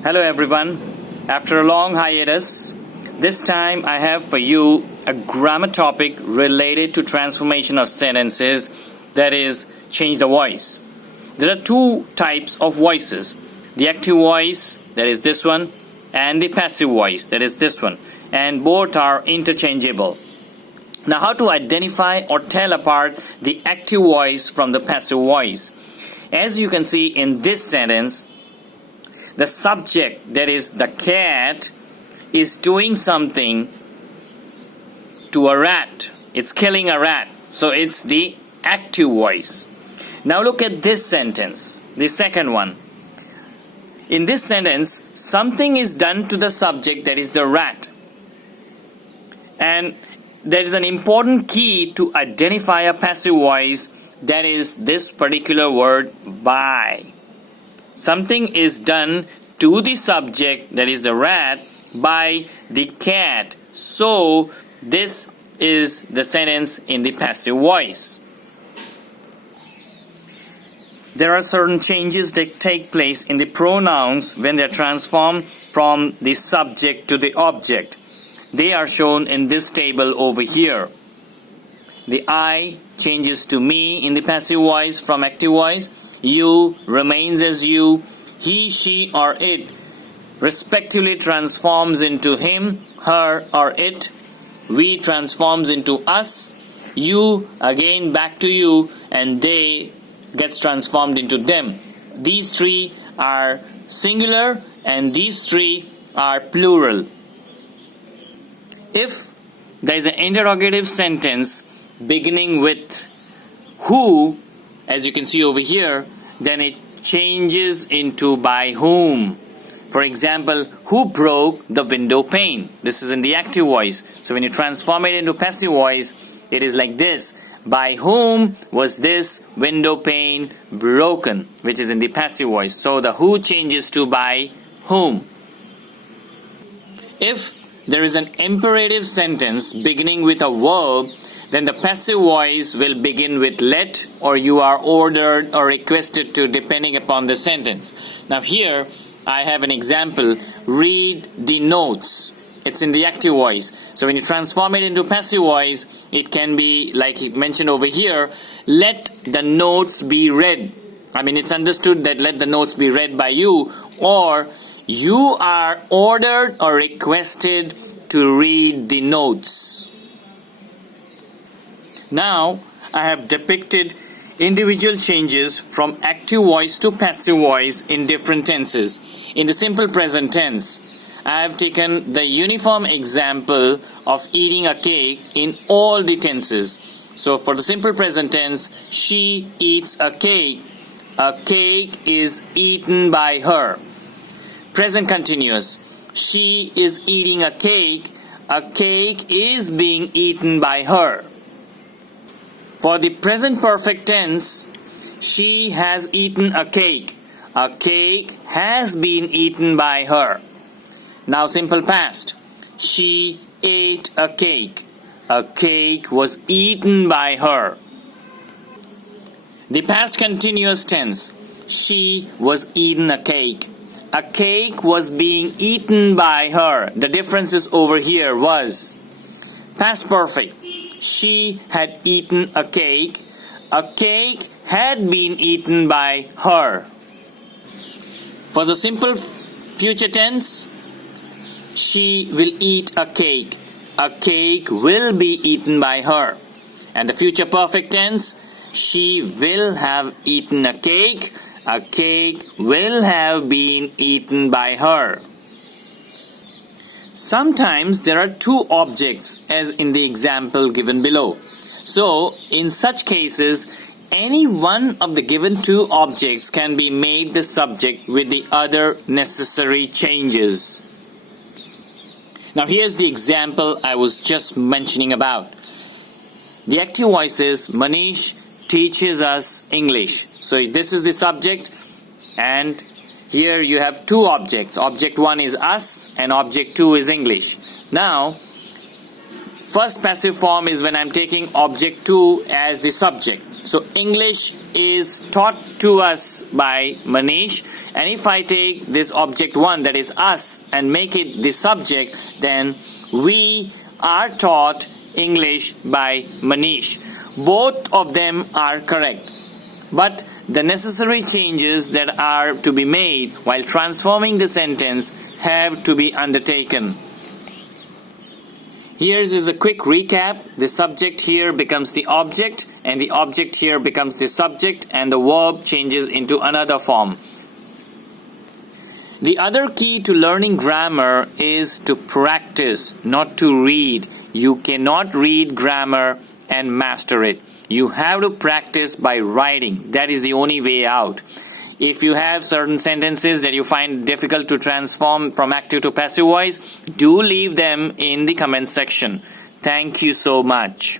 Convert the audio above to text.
Hello everyone. After a long hiatus, this time I have for you a grammar topic related to transformation of sentences, that is, change the voice. There are two types of voices. The active voice, that is this one, and the passive voice, that is this one. And both are interchangeable. Now, how to identify or tell apart the active voice from the passive voice? As you can see in this sentence, the subject, that is the cat, is doing something to a rat. It's killing a rat. So it's the active voice. Now look at this sentence, the second one. In this sentence, something is done to the subject, that is the rat. And there is an important key to identify a passive voice, that is this particular word, by. Something is done to the subject, that is the rat, by the cat. So this is the sentence in the passive voice. There are certain changes that take place in the pronouns when they are transformed from the subject to the object. They are shown in this table over here. The I changes to me in the passive voice from active voice. You remains as you. He, she, or it respectively transforms into him, her, or it. We transforms into us. You again back to you, and they gets transformed into them. These three are singular and these three are plural. If there is an interrogative sentence beginning with who, as you can see over here, then it changes into by whom. For example, who broke the window pane? This is in the active voice. So when you transform it into passive voice, it is like this. By whom was this window pane broken? Which is in the passive voice. So the who changes to by whom. If there is an imperative sentence beginning with a verb, then the passive voice will begin with let, or you are ordered or requested to, depending upon the sentence. Now here I have an example. Read the notes. It's in the active voice. So when you transform it into passive voice, it can be like it mentioned over here, let the notes be read. I mean, it's understood that let the notes be read by you, or you are ordered or requested to read the notes. Now, I have depicted individual changes from active voice to passive voice in different tenses. In the simple present tense, I have taken the uniform example of eating a cake in all the tenses. So for the simple present tense, she eats a cake. A cake is eaten by her. Present continuous, she is eating a cake. A cake is being eaten by her. For the present perfect tense, she has eaten a cake. A cake has been eaten by her. Now simple past, she ate a cake. A cake was eaten by her. The past continuous tense, she was eaten a cake. A cake was being eaten by her. The difference is over here, was. Past perfect, she had eaten a cake. A cake had been eaten by her. For the simple future tense, she will eat a cake. A cake will be eaten by her. And the future perfect tense, she will have eaten a cake. A cake will have been eaten by her. Sometimes there are two objects, as in the example given below. So, in such cases, any one of the given two objects can be made the subject with the other necessary changes. Now here's the example I was just mentioning about. The active voice is Manish teaches us English. So this is the subject, and here you have two objects. Object 1 is us and object 2 is English. Now, first passive form is when I'm taking object 2 as the subject. So English is taught to us by Manish, and if I take this object 1, that is us, and make it the subject, then we are taught English by Manish. Both of them are correct, but the necessary changes that are to be made while transforming the sentence have to be undertaken. Here is a quick recap. The subject here becomes the object, and the object here becomes the subject, and the verb changes into another form. The other key to learning grammar is to practice, not to read. You cannot read grammar and master it. You have to practice by writing. That is the only way out. If you have certain sentences that you find difficult to transform from active to passive voice, do leave them in the comment section. Thank you so much.